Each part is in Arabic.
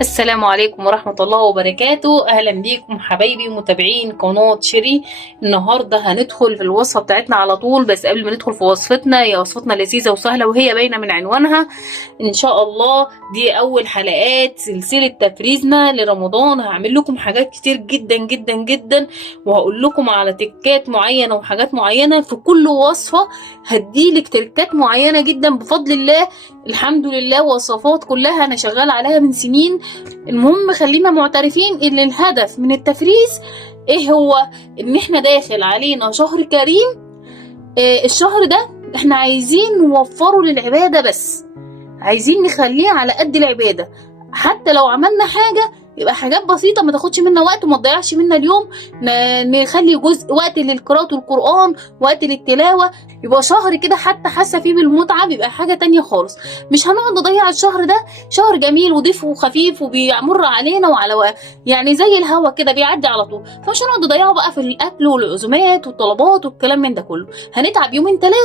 السلام عليكم ورحمة الله وبركاته. أهلا بيكم حبايبي متابعين قناة شيري. النهاردة هندخل في الوصفة بتاعتنا على طول، بس قبل ما ندخل في وصفتنا، هي وصفتنا لذيذة وسهلة وهي باينة من عنوانها إن شاء الله. دي أول حلقات سلسلة تفريزنا لرمضان. هعمل لكم حاجات كتير جدا جدا جدا، وهقول لكم على تكات معينة وحاجات معينة في كل وصفة. هديلك تركات معينة جدا بفضل الله. الحمد لله وصفات كلها أنا شغال عليها من سنين. المهم خلينا معترفين ان الهدف من التفريز ايه هو؟ ان احنا داخل علينا شهر كريم. الشهر ده احنا عايزين نوفره للعبادة، بس عايزين نخليه على قد العبادة. حتى لو عملنا حاجة يبقى حاجات بسيطة ما تاخدش منا وقت وما تضيعش منا اليوم. نخلي جزء وقت للقراءة القرآن، وقت للتلاوة. يبقى شهر كده حتى حاسة فيه بالمتعة، بيبقى حاجة تانية خالص. مش هنقعد نضيع الشهر ده. شهر جميل وضيف وخفيف وبيمر علينا وعلى يعني زي الهوا كده بيعدي على طول. فمش هنقعد نضيعه بقى في الأكل والعزومات والطلبات والكلام من ده كله. هنتعب يومين 3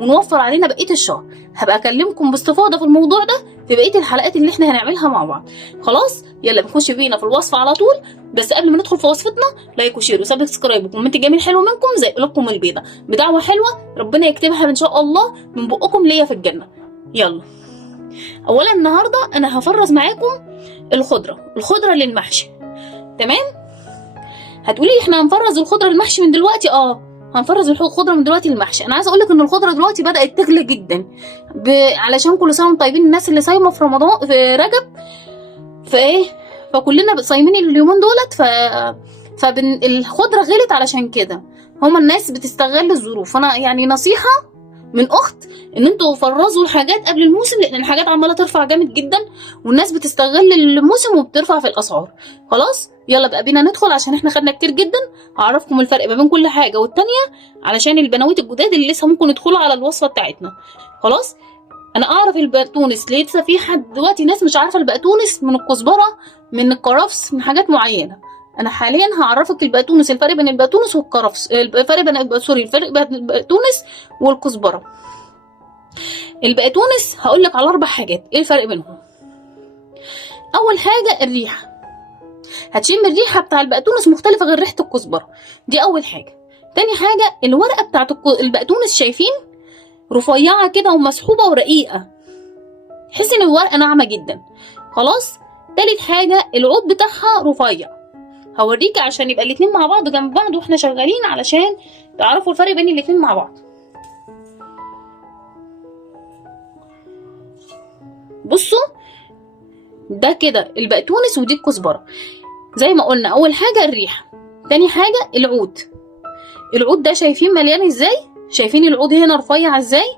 ونوفر علينا بقية الشهر. هبقى أكلمكم باستفاضة في الموضوع ده في بقية الحلقات اللي احنا هنعملها مع بعض. خلاص يلا نخش بينا في الوصفة على طول. بس قبل ما ندخل في وصفتنا، لايك وشير وسبسكرايب وكومنت جميل حلو منكم زي قلوبكم البيضة بدعوة حلوة ربنا يكتبها ان شاء الله من بقكم ليا في الجنة. يلا. اولا النهاردة انا هفرز معاكم الخضرة للمحشي. تمام. هتقولي احنا هنفرز الخضرة للمحشي من دلوقتي؟ هنفرز الخضرة من دلوقتي للمحشي. انا عايزه اقولك ان الخضرة دلوقتي بدأت تغلى جدا، علشان كل سنة وانتم طيبين. الناس اللي صايمة في رمضان في رجب فايه، فكلنا صايمين اليومين دولت. فالخضرة غلت علشان كده. هما الناس بتستغل الظروف. فانا يعني نصيحة من اخت ان انتوا فرزوا الحاجات قبل الموسم، لان الحاجات عماله ترفع جامد جدا والناس بتستغل الموسم وبترفع في الاسعار. خلاص يلا بقى بينا ندخل، عشان احنا خدنا كتير جدا. اعرفكم الفرق ما بين كل حاجه والتانيه، علشان البنوات الجداد اللي لسه ممكن يدخلوا على الوصفه بتاعتنا. خلاص. انا اعرف البقدونس، لسه في حد دلوقتي ناس مش عارفه البقدونس من الكزبره من الكرفس من حاجات معينه. انا حاليا هعرفك البقدونس، الفرق بين البقدونس والكرفس، الفرق بين البقدونس والكزبره. البقدونس هقول لك على 4 حاجات ايه الفرق بينهم. اول حاجه الريحه. هتشم الريحه بتاع البقدونس مختلفه غير ريحه الكزبره، دي اول حاجه. تاني حاجه الورقه بتاعت البقدونس، شايفين رفيعه كده ومسحوبه ورقيقه، تحس ان الورقه ناعمه جدا. خلاص. تالت حاجه العود بتاعها رفيع. هوريك عشان يبقى الاتنين مع بعض جنب بعض واحنا شغالين، علشان تعرفوا الفرق بين الاتنين مع بعض. بصوا ده كده البقدونس ودي الكزبره. زي ما قلنا اول حاجه الريحه، تاني حاجه العود ده شايفين مليان ازاي؟ شايفين العود هنا رفيع ازاي؟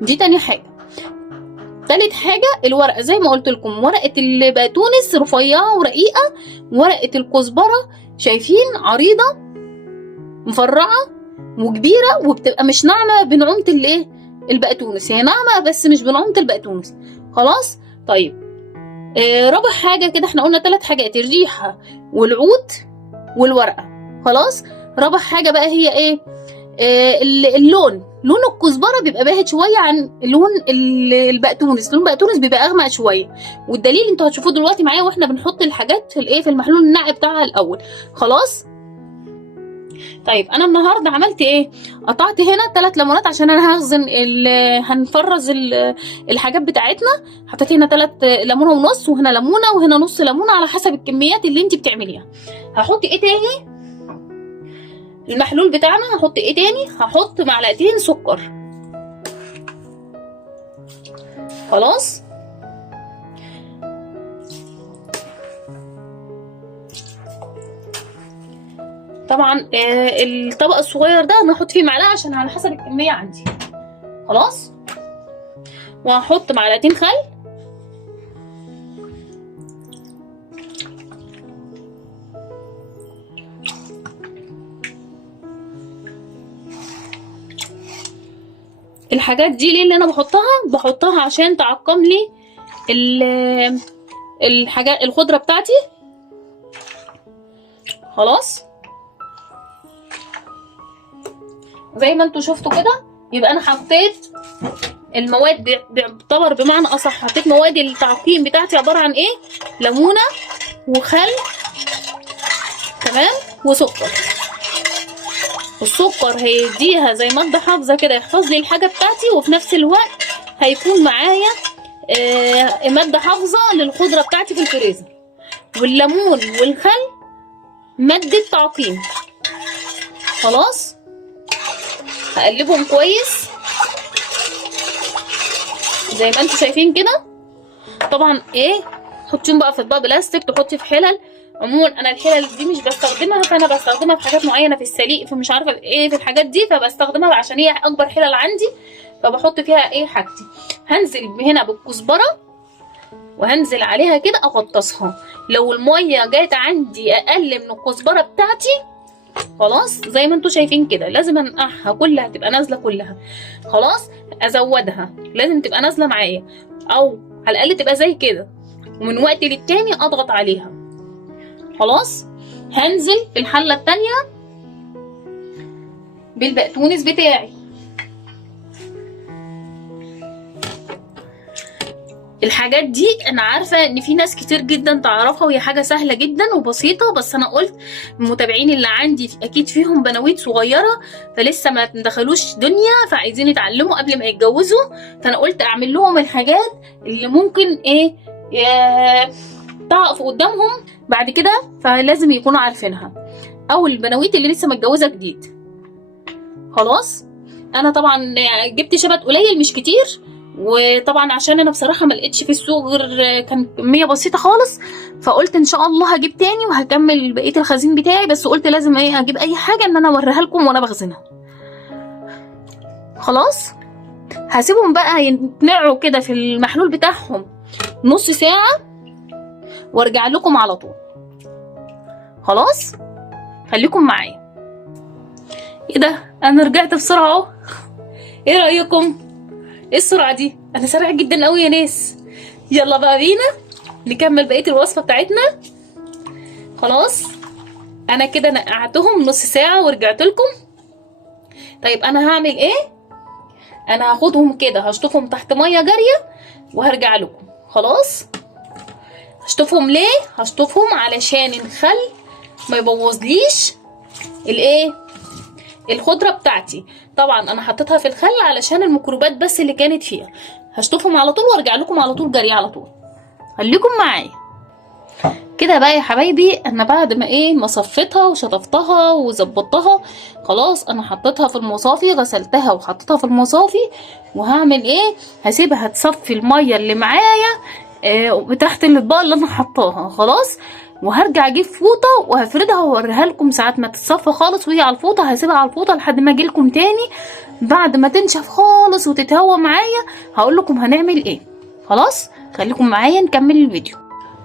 دي تاني حاجه. تالت حاجه الورقه، زي ما قلت لكم ورقه البقدونس رفيعه ورقيقه، ورقه الكزبره شايفين عريضه مفرعه وكبيره، وبتبقى مش ناعمه بنعومه الايه البقدونس. هي ناعمه بس مش بنعومه البقدونس. خلاص. طيب رابع حاجه كده، احنا قلنا 3 حاجات: الريحه والعود والورقه. خلاص. رابع حاجه بقى هي ايه؟ اللون. لون الكزبره بيبقى باهت شويه عن لون البقدونس. لون البقدونس بيبقى اغمق شويه، والدليل انتوا هتشوفوه دلوقتي معايا واحنا بنحط الحاجات في الايه في المحلول النقي بتاعها الاول. خلاص. طيب انا النهارده عملت ايه؟ قطعت هنا 3 ليمونات عشان انا هنفرز الحاجات بتاعتنا. حطيت هنا 3 ليمونه ونص، وهنا ليمونه، وهنا نص ليمونه، على حسب الكميات اللي انت بتعمليها. هحط ايه تاني؟ المحلول بتاعنا هحط ايه تاني؟ هحط 2 معلقة سكر. خلاص. طبعا الطبق الصغير ده انا هحط فيه معلقه عشان على حسب الكميه عندي. خلاص. وهحط 2 معلقة خل. الحاجات دي ليه اللي انا بحطها عشان تعقم لي الحاجات الخضره بتاعتي. خلاص. زي ما انتوا شفتوا كده، يبقى انا حطيت المواد بيعتبر بمعنى اصح حطيت مواد التعقيم بتاعتي عباره عن ايه؟ ليمونه وخل، تمام، وسكر. السكر هيديها زي ماده حافظه كده، يحفظ لي الحاجه بتاعتي، وفي نفس الوقت هيكون معايا ماده حافظه للخضره بتاعتي في الفريزر. والليمون والخل ماده تعقيم. خلاص هقلبهم كويس زي ما انتوا شايفين كده. طبعا ايه، حطيهم بقى في اطباق بلاستيك، تحطي في حلل. عموما انا الحلل دي مش بستخدمها، فانا بستخدمها في حاجات معينه، في السليق، في مش عارفه ايه، في الحاجات دي، فبستخدمها عشان هي اكبر حلل عندي، فبحط فيها ايه حاجتي. هنزل هنا بالكزبره وهنزل عليها كده اغطسها. لو الميه جات عندي اقل من الكزبره بتاعتي، خلاص زي ما انتوا شايفين كده، لازم انقعها كلها، تبقى نازله كلها. خلاص ازودها، لازم تبقى نازله معايا، او على الاقل تبقى زي كده، ومن وقت للتاني اضغط عليها. خلاص هنزل في الحله التانيه بالبقدونس بتاعي. الحاجات دي انا عارفه ان في ناس كتير جدا تعرفها، وهي حاجه سهله جدا وبسيطه، بس انا قلت المتابعين اللي عندي اكيد فيهم بنويت صغيره فلسه ما دخلوش دنيا، فعايزين يتعلموا قبل ما يتجوزوا، فانا قلت اعمل لهم الحاجات اللي ممكن ايه تقف قدامهم بعد كده، فلازم يكونوا عارفينها، او البنويت اللي لسه متجوزه جديد. خلاص انا طبعا جبت شبت قليل مش كتير، وطبعا عشان انا بصراحه ما لقيتش في السوق غير كان كميه بسيطه خالص، فقلت ان شاء الله هجيب تاني وهكمل بقيه الخزين بتاعي، بس قلت لازم ايه اجيب اي حاجه ان انا اوريها لكم وانا بخزنها. خلاص هسيبهم بقى ينقعوا كده في المحلول بتاعهم نص ساعه وارجع لكم على طول. خلاص خليكم معايا. ايه ده، انا رجعت بسرعه اهو. ايه رايكم؟ ايه السرعه دي؟ انا سريعه جدا قوي يا ناس. يلا بقى بينا نكمل بقيه الوصفه بتاعتنا. خلاص انا كده نقعتهم نص ساعه ورجعت لكم. طيب انا هعمل ايه؟ انا هاخدهم كده هشطفهم تحت ميه جاريه وهرجع لكم. خلاص هشطفهم ليه؟ هشطفهم علشان الخل ما يبوظليش الايه الخضره بتاعتي. طبعا انا حطيتها في الخل علشان الميكروبات بس اللي كانت فيها. هشطفهم على طول وارجع لكم على طول جري على طول، خليكم معايا كده بقى يا حبايبي. انا بعد ما صفيتها وشطفتها وظبطتها، خلاص انا حطيتها في المصافي، غسلتها وحطيتها في المصافي، وهعمل ايه؟ هسيبها تصفي الميه اللي معايا تحت الاطباق اللي انا حطاها. خلاص وهرجع اجيب فوطه وهفردها واوريها لكم ساعات ما تتصفى خالص وهي على الفوطه. هسيبها على الفوطه لحد ما اجي لكم تاني بعد ما تنشف خالص وتتهوى معايا، هقول لكم هنعمل ايه. خلاص خليكم معايا نكمل الفيديو.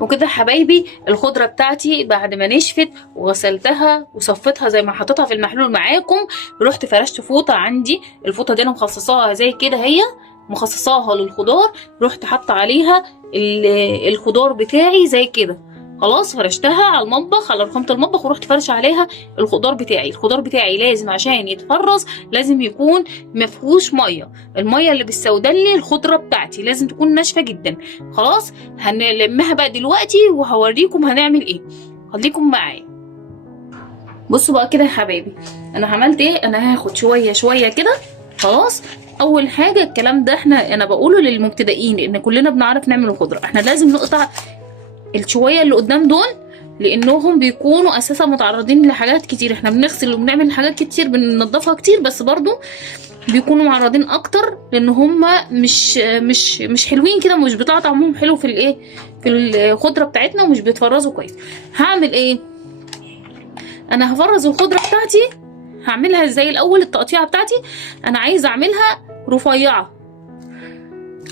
وكده حبايبي الخضره بتاعتي بعد ما نشفت وغسلتها وصفتها زي ما حطيتها في المحلول معاكم، رحت فرشت فوطه عندي. الفوطه دي انا مخصصاها زي كده، هي مخصصاها للخضار، رحت حاطه عليها الخضار بتاعي زي كده. خلاص فرشتها على المطبخ، على رخامه المطبخ، ورحت فرش عليها الخضار بتاعي. الخضار بتاعي لازم عشان يتفرز لازم يكون مفيهوش ميه، الميه اللي بتسودلي الخضره بتاعتي لازم تكون ناشفه جدا. خلاص هنلمها بقى دلوقتي وهوريكم هنعمل ايه، خليكم معايا. بصوا بقى كده يا حبايبي انا عملت ايه. انا هاخد شويه شويه كده. خلاص اول حاجه الكلام ده انا بقوله للمبتدئين لان كلنا بنعرف نعمل الخضره. احنا لازم نقطع الشويه اللي قدام دول لانهم بيكونوا اساسا متعرضين لحاجات كتير. احنا بنغسل وبنعمل حاجات كتير بننضفها كتير، بس برضو بيكونوا معرضين اكتر لان هم مش حلوين كده، مش بيطلع طعمهم حلو في الايه في الخضره بتاعتنا ومش بيتفرزوا كويس. هعمل ايه؟ انا هفرز الخضره بتاعتي، هعملها زي الاول. التقطيعه بتاعتي انا عايزه اعملها رفيعه.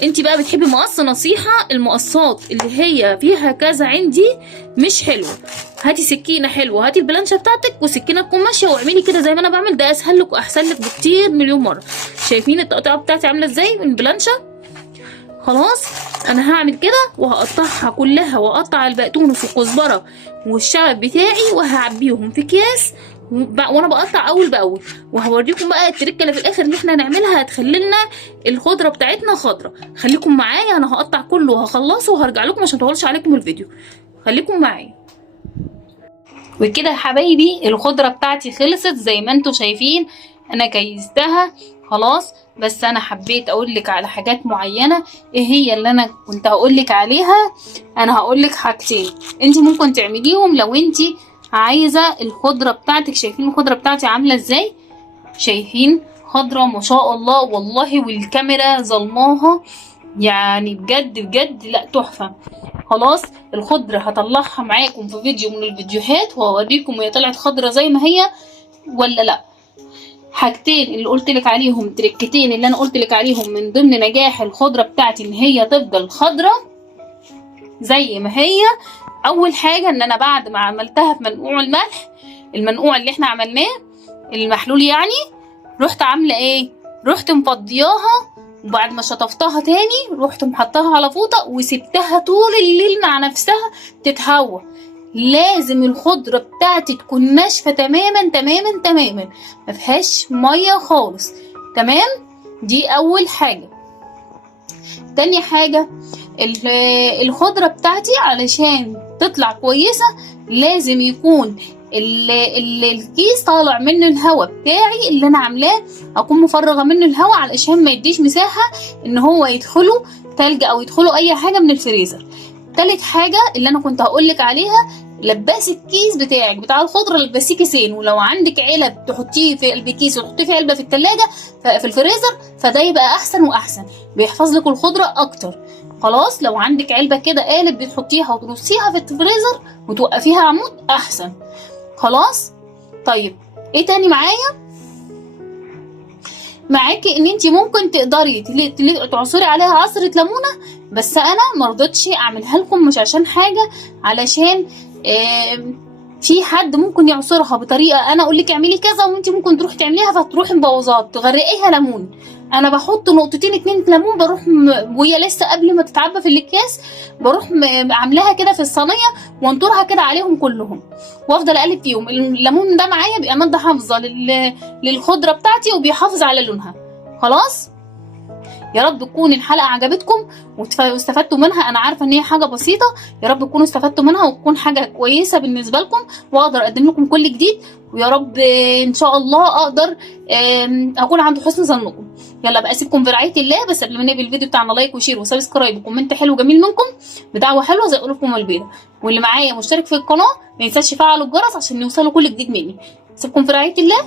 انتي بقى بتحبي مقص، نصيحه المقصات اللي هي فيها كذا عندي مش حلوه. هاتي سكينه حلوه، هاتي البلانشه بتاعتك وسكينه تكون ماشيه واعملي كده زي ما انا بعمل. ده اسهل لك واحسن لك بكتير مليون مره. شايفين التقطيعه بتاعتي عامله ازاي من البلانشه؟ خلاص انا هعمل كده وهقطعها كلها، واقطع البقدونس والكزبره والشبت بتاعي وهعبيهم في اكياس وانا بقطع اول باول، وهوريكم بقى التركه اللي في الاخر ان احنا هنعملها هتخلي لنا الخضره بتاعتنا خضره. خليكم معايا، انا هقطع كله وهخلصه وهرجع لكم عشان مطولش عليكم الفيديو، خليكم معايا. وكده يا حبايبي الخضره بتاعتي خلصت زي ما انتم شايفين، انا كيستها خلاص. بس انا حبيت اقولك على حاجات معينه. ايه هي اللي انا كنت هقولك عليها؟ انا هقولك حاجتين انت ممكن تعمليهم لو انت عايزه الخضره بتاعتك. شايفين الخضره بتاعتي عامله ازاي؟ شايفين خضره ما شاء الله والله، والكاميرا ظلماها يعني بجد بجد، لا تحفه. خلاص الخضره هطلعها معاكم في فيديو من الفيديوهات وهوريكم هي طلعت خضره زي ما هي ولا لا. حاجتين اللي قلت لك عليهم، تريكتين اللي انا قلت لك عليهم من ضمن نجاح الخضره بتاعتي ان هي تفضل خضره زي ما هي. اول حاجه ان انا بعد ما عملتها في منقوع الملح، المنقوع اللي احنا عملناه المحلول يعني، رحت عامله ايه؟ رحت مفضياها، وبعد ما شطفتها تاني رحت محطاها على فوطه وسبتها طول الليل مع نفسها تتهوى. لازم الخضره بتاعتي تكون ناشفه تماما تماما تماما، ما فيهاش ميه خالص. تمام؟ دي اول حاجه. تاني حاجه، الخضره بتاعتي علشان تطلع كويسه لازم يكون الكيس طالع منه الهواء بتاعي اللي انا عاملاه، اكون مفرغه منه الهواء علشان ما يديش مساحه ان هو يدخله تلج او يدخله اي حاجه من الفريزر. تالت حاجه اللي انا كنت هقولك عليها، لباسي الكيس بتاعك بتاع الخضره لبسيه كيسين، ولو عندك علب تحطيه في قلب كيس وتحطيه في علبه في التلاجة في الفريزر، فده يبقى احسن واحسن، بيحفظ لك الخضره اكتر. خلاص لو عندك علبه كده قالب بتحطيها وترصيها في الفريزر وتوقفيها عمود احسن. خلاص طيب ايه تاني معاكي؟ ان انت ممكن تقدري تعصري عليها عصره ليمونه، بس انا مرضتش اعملها لكم مش عشان حاجه، علشان في حد ممكن يعصرها بطريقه انا اقول لك اعملي كذا وانت ممكن تروحي تعمليها فتروحي مبوظاها تغرقيها ليمون. انا بحط نقطتين 2 ليمون، بروح وهي لسه قبل ما تتعبى في الاكياس بروح عاملاها كده في الصينيه وانطرها كده عليهم كلهم وافضل اقلب فيهم. الليمون ده معايا بيبقى ماده حافظه للخضره بتاعتي وبيحافظ على لونها. خلاص يا رب تكون الحلقه عجبتكم واستفدتوا منها. انا عارفه ان هي حاجه بسيطه، يا رب تكونوا استفدتوا منها وتكون حاجه كويسه بالنسبه لكم واقدر اقدم لكم كل جديد، ويا رب ان شاء الله اقدر اكون عند حسن ظنكم. يلا بقى اسيبكم في رعايه الله، بس قبل ما نقفل الفيديو بتاعنا لايك وشير وسبسكرايب وكومنت حلو جميل منكم بدعوه حلوه زي قلوبكم البيضاء، واللي معايا مشترك في القناه ما ينساش يفعلوا الجرس عشان يوصلوا كل جديد مني. اسيبكم في رعايه الله.